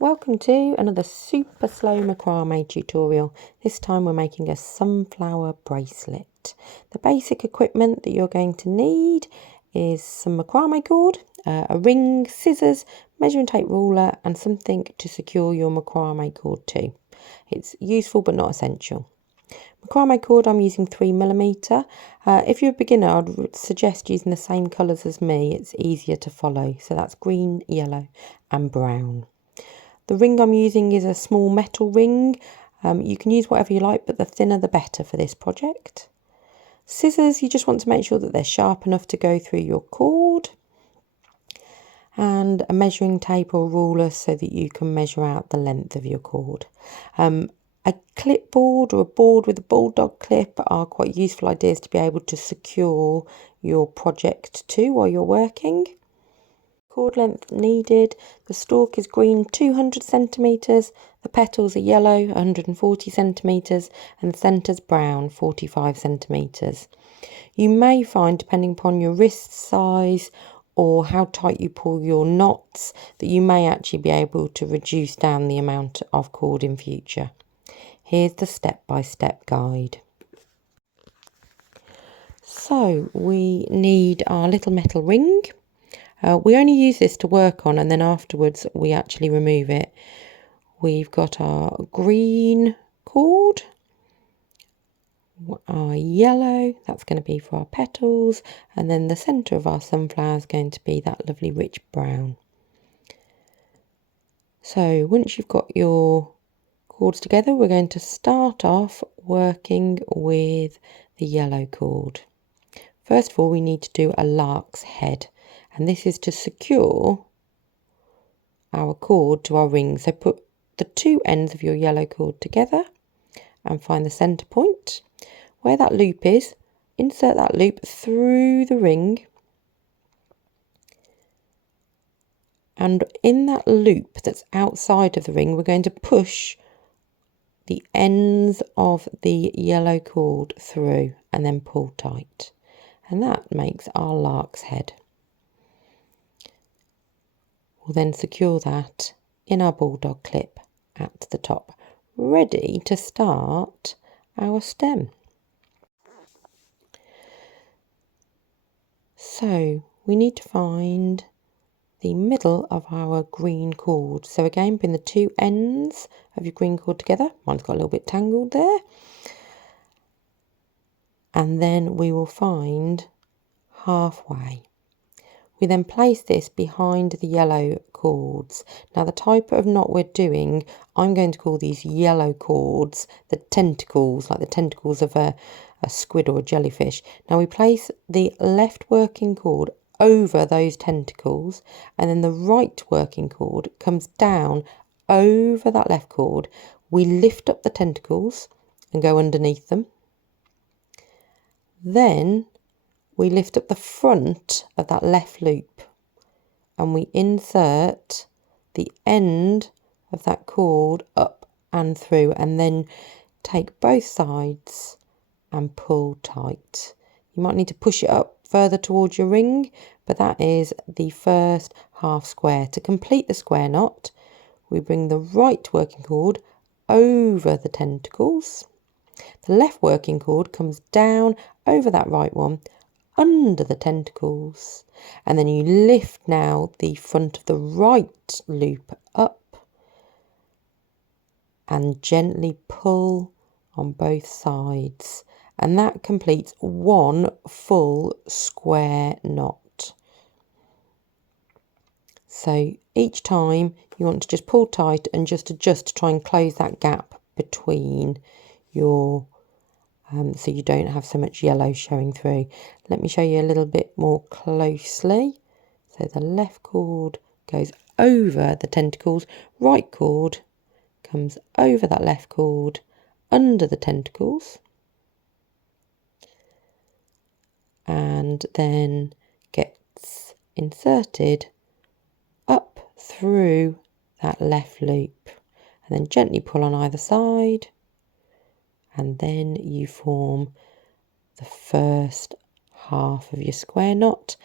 Welcome to another super slow macrame tutorial. This time we're making a sunflower bracelet. The basic equipment that you're going to need is some macrame cord, a ring, scissors, measuring tape ruler and something to secure your macrame cord to. It's useful but not essential. Macrame cord I'm using 3mm. If you're a beginner I'd suggest using the same colours as me, it's easier to follow. So that's green, yellow and brown. The ring I'm using is a small metal ring. You can use whatever you like, but the thinner the better for this project. Scissors, you just want to make sure that they're sharp enough to go through your cord. And a measuring tape or ruler so that you can measure out the length of your cord. A clipboard or a board with a bulldog clip are quite useful ideas to be able to secure your project to while you're working. Cord length needed, the stalk is green 200 centimetres, the petals are yellow 140 centimetres and the centre's brown 45 centimetres. You may find, depending upon your wrist size or how tight you pull your knots, that you may actually be able to reduce down the amount of cord in future. Here's the step-by-step guide. So we need our little metal ring. We only use this to work on and then afterwards we actually remove it. We've got our green cord, our yellow, that's going to be for our petals, and then the centre of our sunflower is going to be that lovely rich brown. So once you've got your cords together, we're going to start off working with the yellow cord. First of all, we need to do a lark's head. And this is to secure our cord to our ring. So put the two ends of your yellow cord together and find the centre point. Where that loop is, insert that loop through the ring. And in that loop that's outside of the ring, we're going to push the ends of the yellow cord through and then pull tight. And that makes our lark's head. We'll then secure that in our bulldog clip at the top, ready to start our stem. So we need to find the middle of our green cord. So again, bring the two ends of your green cord together. Mine's got a little bit tangled there. And then we will find halfway. We then place this behind the yellow cords. Now the type of knot we're doing, I'm going to call these yellow cords the tentacles, like the tentacles of a squid or a jellyfish. Now we place the left working cord over those tentacles and then the right working cord comes down over that left cord. We lift up the tentacles and go underneath them. Then we lift up the front of that left loop and we insert the end of that cord up and through and then take both sides and pull tight. You might need to push it up further towards your ring, but that is the first half square. To complete the square knot, we bring the right working cord over the tentacles. The left working cord comes down over that right one, under the tentacles, and then you lift now the front of the right loop up and gently pull on both sides, and that completes one full square knot. So each time you want to just pull tight and just adjust to try and close that gap between your so you don't have so much yellow showing through. Let me show you a little bit more closely. So the left cord goes over the tentacles, right cord comes over that left cord, under the tentacles, and then gets inserted up through that left loop, and then gently pull on either side. And then you form the first half of your square knot.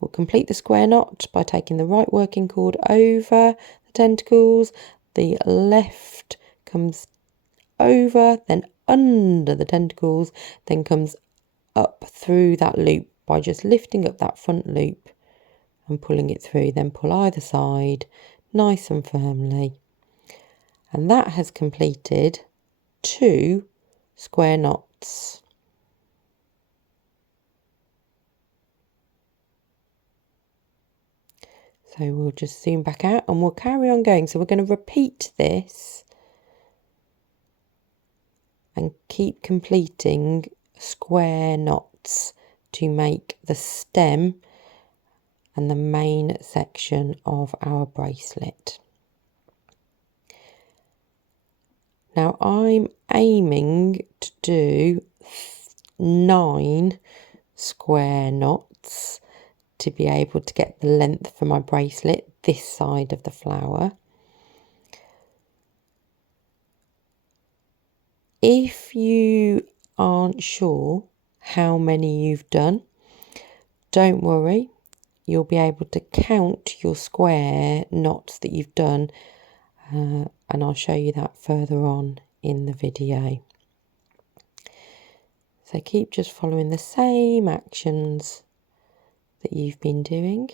We'll complete the square knot by taking the right working cord over the the tentacles, the left comes over, then under the tentacles, then comes up through that loop by just lifting up that front loop and pulling it through. Then pull either side nice and firmly. And that has completed 2 square knots. So we'll just zoom back out and we'll carry on going. So we're going to repeat this and keep completing square knots to make the stem and the main section of our bracelet. Now I'm aiming to do 9 square knots to be able to get the length for my bracelet this side of the flower. If you aren't sure how many you've done, don't worry, you'll be able to count your square knots that you've done, and I'll show you that further on in the video. So keep just following the same actions that you've been doing.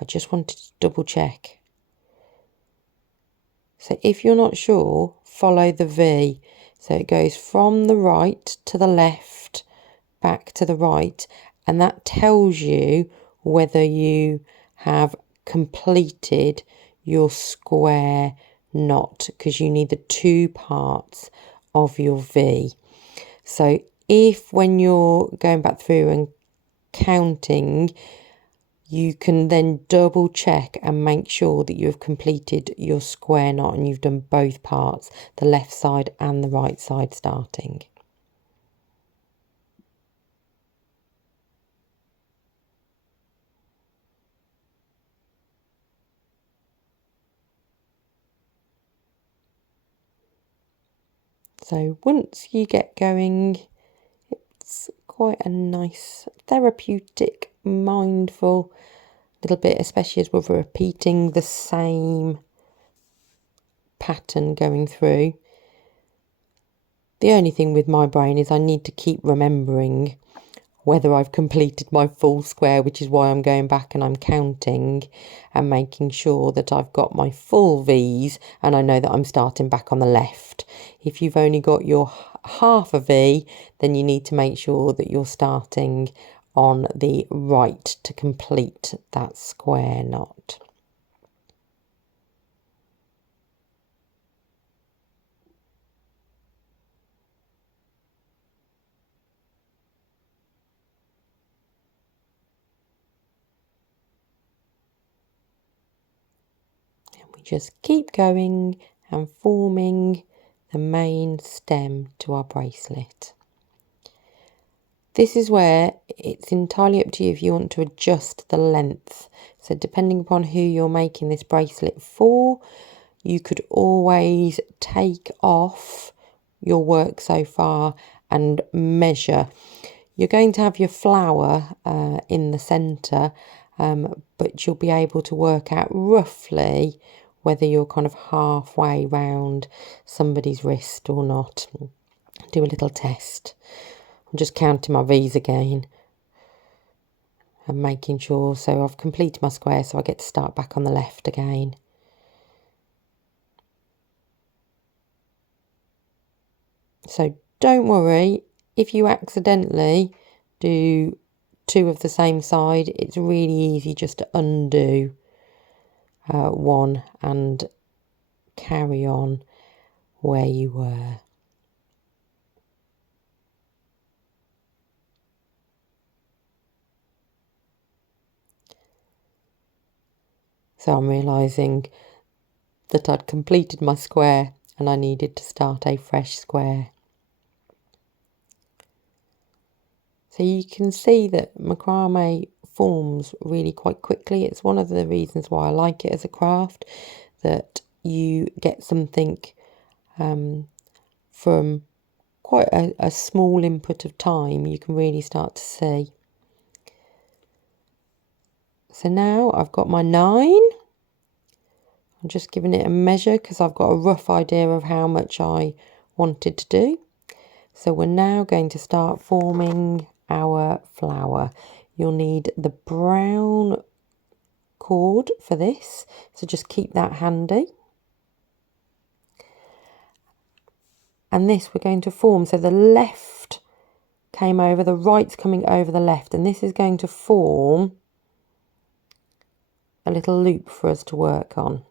I just wanted to double check. So if you're not sure, follow the V. So it goes from the right to the left, back to the right, and that tells you whether you have completed your square knot, because you need the 2 parts of your V. So if when you're going back through and counting, you can then double check and make sure that you have completed your square knot and you've done both parts, the left side and the right side starting. So once you get going, it's quite a nice, therapeutic, mindful little bit, especially as we're repeating the same pattern going through. The only thing with my brain is I need to keep remembering whether I've completed my full square, which is why I'm going back and I'm counting and making sure that I've got my full V's and I know that I'm starting back on the left. If you've only got your half a V, then you need to make sure that you're starting on the right to complete that square knot. Just keep going and forming the main stem to our bracelet. This is where it's entirely up to you if you want to adjust the length. So depending upon who you're making this bracelet for, you could always take off your work so far and measure. You're going to have your flower in the centre, but you'll be able to work out roughly whether you're kind of halfway round somebody's wrist or not. Do a little test. I'm just counting my V's again and making sure. So I've completed my square, so I get to start back on the left again. So don't worry, if you accidentally do 2 of the same side, it's really easy just to undo one and carry on where you were. So I'm realising that I'd completed my square and I needed to start a fresh square. So you can see that macrame forms really quite quickly. It's one of the reasons why I like it as a craft, that you get something from quite a small input of time. You can really start to see. So now I've got my 9. I'm just giving it a measure because I've got a rough idea of how much I wanted to do. So we're now going to start forming our flower. You'll need the brown cord for this, so just keep that handy. And this we're going to form, so the left came over, the right's coming over the left, and this is going to form a little loop for us to work on.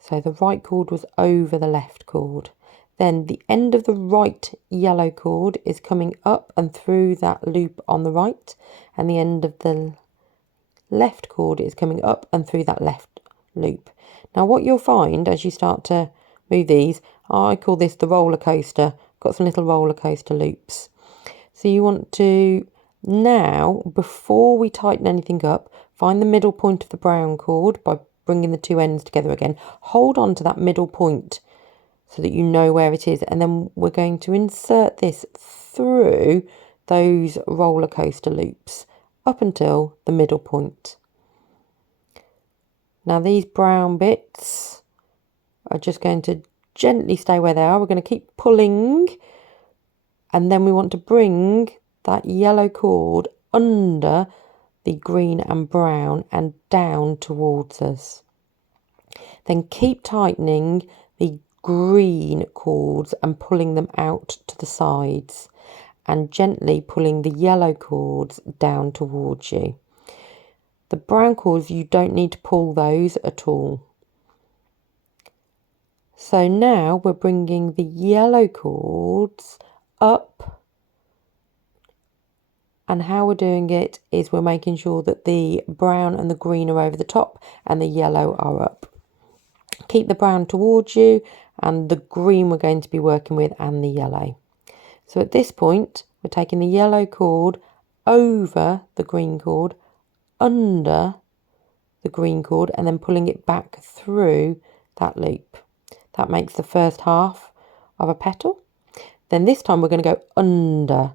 So the right cord was over the left cord. Then the end of the right yellow cord is coming up and through that loop on the right, and the end of the left cord is coming up and through that left loop. Now what you'll find as you start to move these, I call this the roller coaster. Got some little roller coaster loops. So you want to now, before we tighten anything up, find the middle point of the brown cord by bringing the two ends together again. Hold on to that middle point so that you know where it is, and then we're going to insert this through those roller coaster loops up until the middle point. Now these brown bits are just going to gently stay where they are. We're going to keep pulling, and then we want to bring that yellow cord under the green and brown and down towards us. Then keep tightening the green cords and pulling them out to the sides, and gently pulling the yellow cords down towards you. The brown cords, you don't need to pull those at all. So now we're bringing the yellow cords up, and how we're doing it is we're making sure that the brown and the green are over the top and the yellow are up. Keep the brown towards you, and the green we're going to be working with and the yellow. So at this point we're taking the yellow cord over the green cord, under the green cord, and then pulling it back through that loop. That makes the first half of a petal. Then this time we're going to go under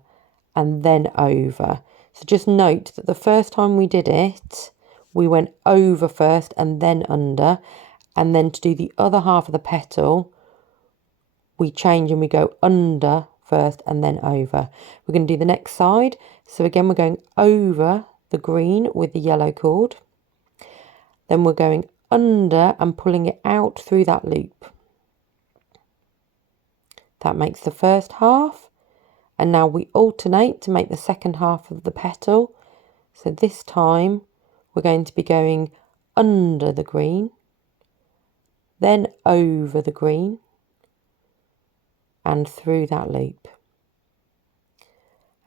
and then over. So just note that the first time we did it, we went over first and then under, and then to do the other half of the petal, we change and we go under first and then over. We're going to do the next side. So again, we're going over the green with the yellow cord. Then we're going under and pulling it out through that loop. That makes the first half. And now we alternate to make the second half of the petal. So this time we're going to be going under the green, then over the green and through that loop.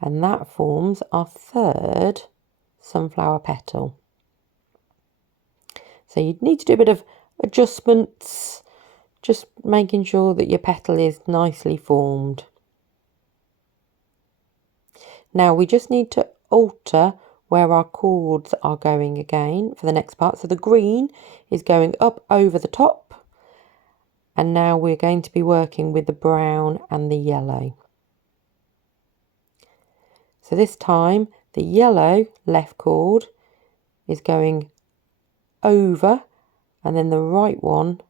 And that forms our third sunflower petal. So you need to do a bit of adjustments, just making sure that your petal is nicely formed. Now we just need to alter where our cords are going again for the next part. So the green is going up over the top, and now we're going to be working with the brown and the yellow. So this time the yellow left cord is going over, and then the right one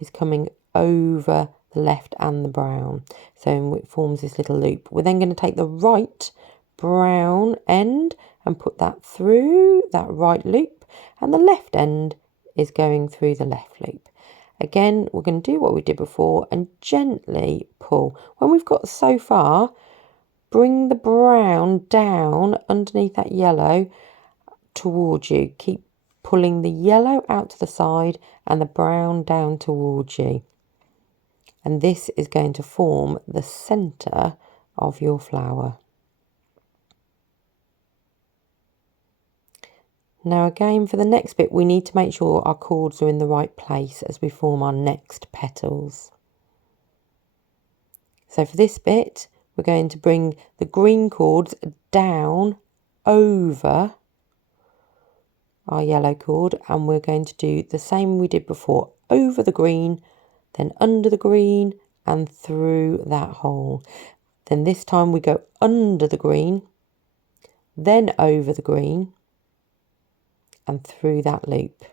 is coming over the left and the brown. So it forms this little loop. We're then going to take the right brown end and put that through that right loop, and the left end is going through the left loop. Again, we're going to do what we did before and gently pull. When we've got so far, bring the brown down underneath that yellow towards you. Keep pulling the yellow out to the side and the brown down towards you. And this is going to form the centre of your flower. Now again, for the next bit, we need to make sure our cords are in the right place as we form our next petals. So for this bit, we're going to bring the green cords down over our yellow cord, and we're going to do the same we did before, over the green, then under the green and through that hole. Then this time we go under the green, then over the green and through that loop.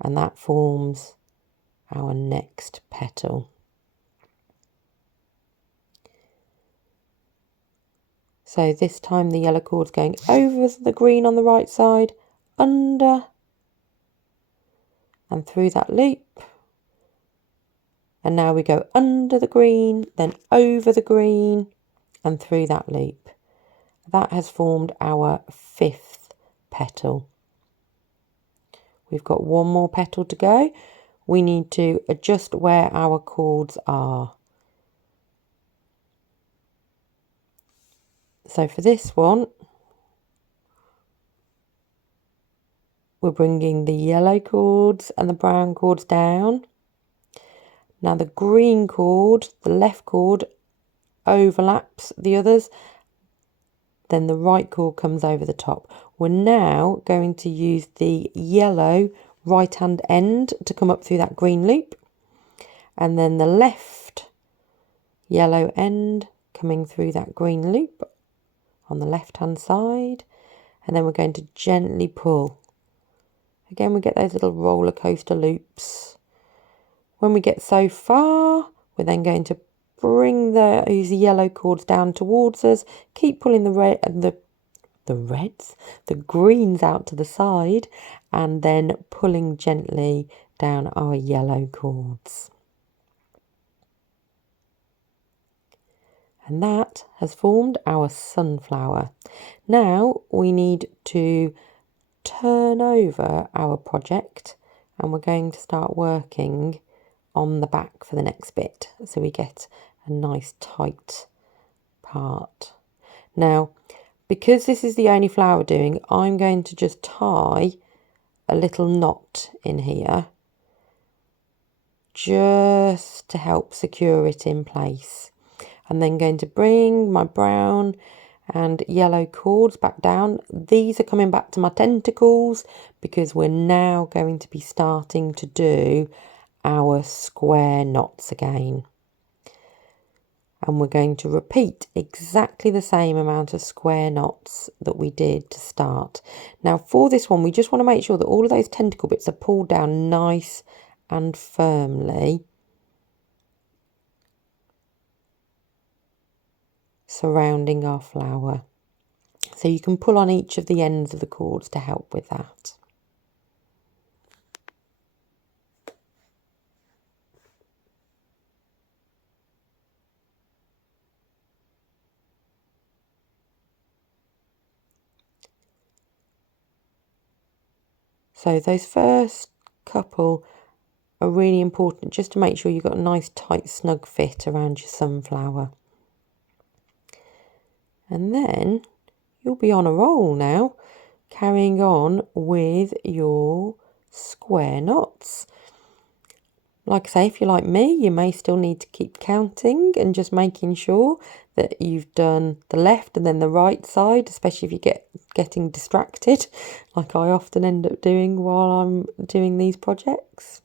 And that forms our next petal. So this time the yellow cord's going over the green on the right side, under and through that loop. And now we go under the green, then over the green and through that loop. That has formed our 5th petal. We've got one more petal to go. We need to adjust where our cords are. So for this one, we're bringing the yellow cords and the brown cords down. Now the green cord, the left cord, overlaps the others. Then the right cord comes over the top. We're now going to use the yellow right hand end to come up through that green loop. And then the left yellow end coming through that green loop on the left hand side. And then we're going to gently pull. Again, we get those little roller coaster loops. When we get so far, we're then going to bring those yellow cords down towards us. Keep pulling the greens out to the side, and then pulling gently down our yellow cords. And that has formed our sunflower. Now we need to turn over our project, and we're going to start working on the back for the next bit, so we get a nice tight part. Now, because this is the only flower doing, I'm going to just tie a little knot in here just to help secure it in place. I'm then going to bring my brown and yellow cords back down. These are coming back to my tentacles because we're now going to be starting to do our square knots again. And we're going to repeat exactly the same amount of square knots that we did to start. Now for this one, we just want to make sure that all of those tentacle bits are pulled down nice and firmly, surrounding our flower. So you can pull on each of the ends of the cords to help with that. So those first couple are really important, just to make sure you've got a nice tight snug fit around your sunflower. And then you'll be on a roll now, carrying on with your square knots. Like I say, if you're like me, you may still need to keep counting and just making sure that you've done the left and then the right side, especially if you getting distracted, like I often end up doing while I'm doing these projects.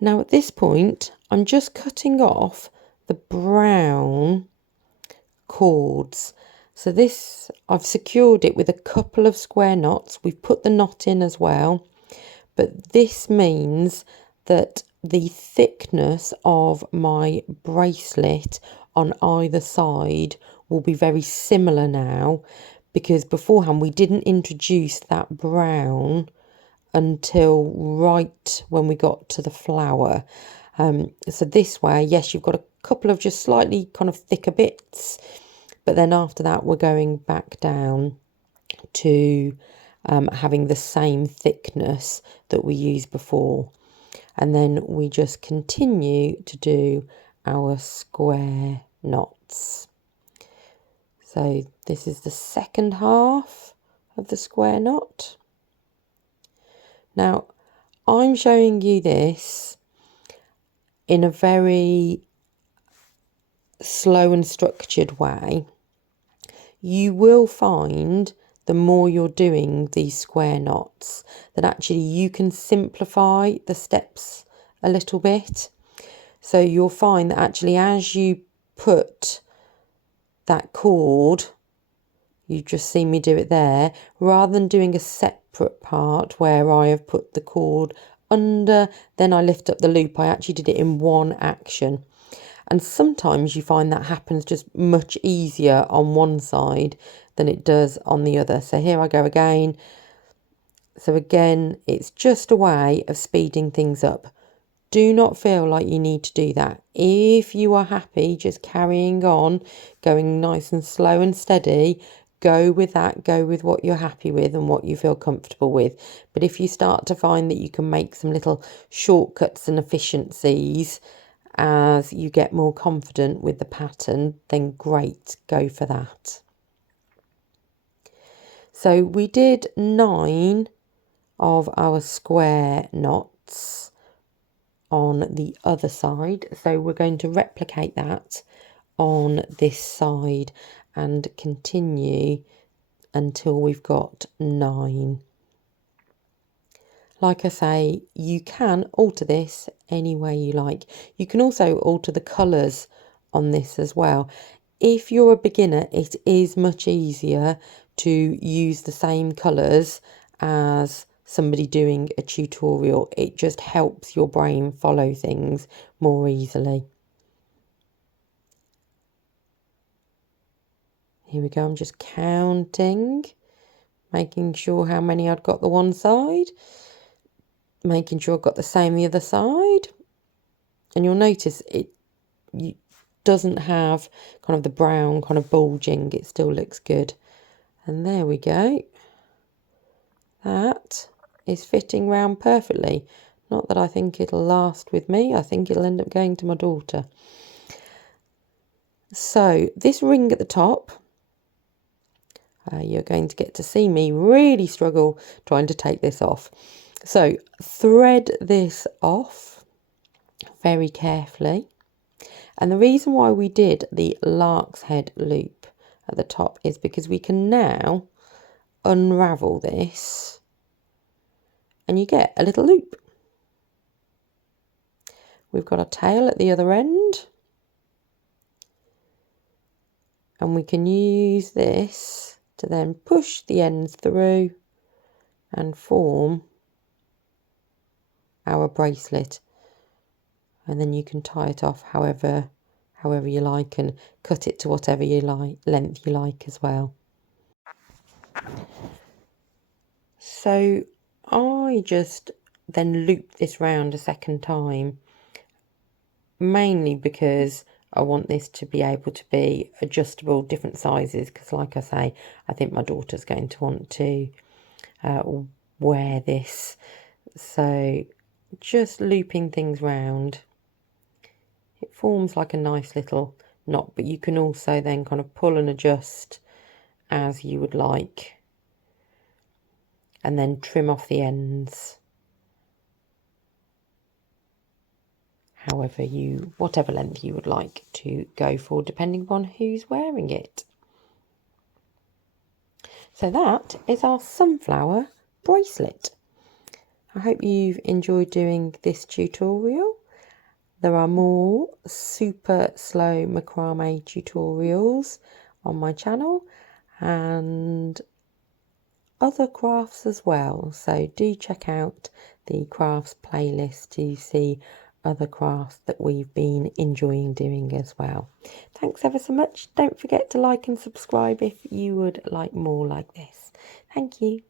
Now at this point, I'm just cutting off the brown cords. So this, I've secured it with a couple of square knots. We've put the knot in as well, but this means that the thickness of my bracelet on either side will be very similar now, because beforehand we didn't introduce that brown until right when we got to the flower. So this way, yes, you've got a couple of just slightly kind of thicker bits, but then after that we're going back down to having the same thickness that we used before. And then we just continue to do our square knots. So this is the second half of the square knot. Now I'm showing you this in a very slow and structured way. You will find the more you're doing these square knots that actually you can simplify the steps a little bit. So you'll find that actually as you put that cord, you just see me do it there, rather than doing a separate part where I have put the cord under, then I lift up the loop. I actually did it in one action. And sometimes you find that happens just much easier on one side than it does on the other. So here I go again. So again, it's just a way of speeding things up. Do not feel like you need to do that. If you are happy just carrying on, going nice and slow and steady, go with that. Go with what you're happy with and what you feel comfortable with. But if you start to find that you can make some little shortcuts and efficiencies as you get more confident with the pattern, then great, go for that. So we did 9 of our square knots on the other side, so we're going to replicate that on this side and continue until we've got 9. Like I say, you can alter this any way you like. You can also alter the colours on this as well. If you're a beginner, it is much easier to use the same colours as somebody doing a tutorial. It just helps your brain follow things more easily. Here we go, I'm just counting, making sure how many I'd got the one side, making sure I've got the same the other side. And you'll notice it doesn't have kind of the brown kind of bulging, it still looks good. And there we go. That is fitting round perfectly. Not that I think it'll last with me, I think it'll end up going to my daughter. So this ring at the top, you're going to get to see me really struggle trying to take this off. So thread this off very carefully. And the reason why we did the lark's head loop at the top is because we can now unravel this and you get a little loop. We've got a tail at the other end, and we can use this to then push the ends through and form our bracelet. And then you can tie it off however you like and cut it to whatever you like, length you like as well. So I just then loop this round a second time, mainly because I want this to be able to be adjustable, different sizes, because like I say, I think my daughter's going to want to wear this. So just looping things round. It forms like a nice little knot, but you can also then kind of pull and adjust as you would like, and then trim off the ends whatever length you would like to go for, depending upon who's wearing it. So that is our sunflower bracelet. I hope you've enjoyed doing this tutorial. There are more super slow macrame tutorials on my channel and other crafts as well. So do check out the crafts playlist to see other crafts that we've been enjoying doing as well. Thanks ever so much. Don't forget to like and subscribe if you would like more like this. Thank you.